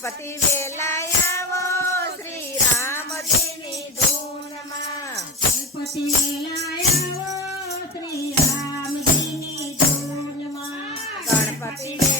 Ganpati વેલાયાવો Shri રામજીની ધૂનમાં. Ganpati વેલાયાવો Shri રામજીની ધૂનમાં. Ganpati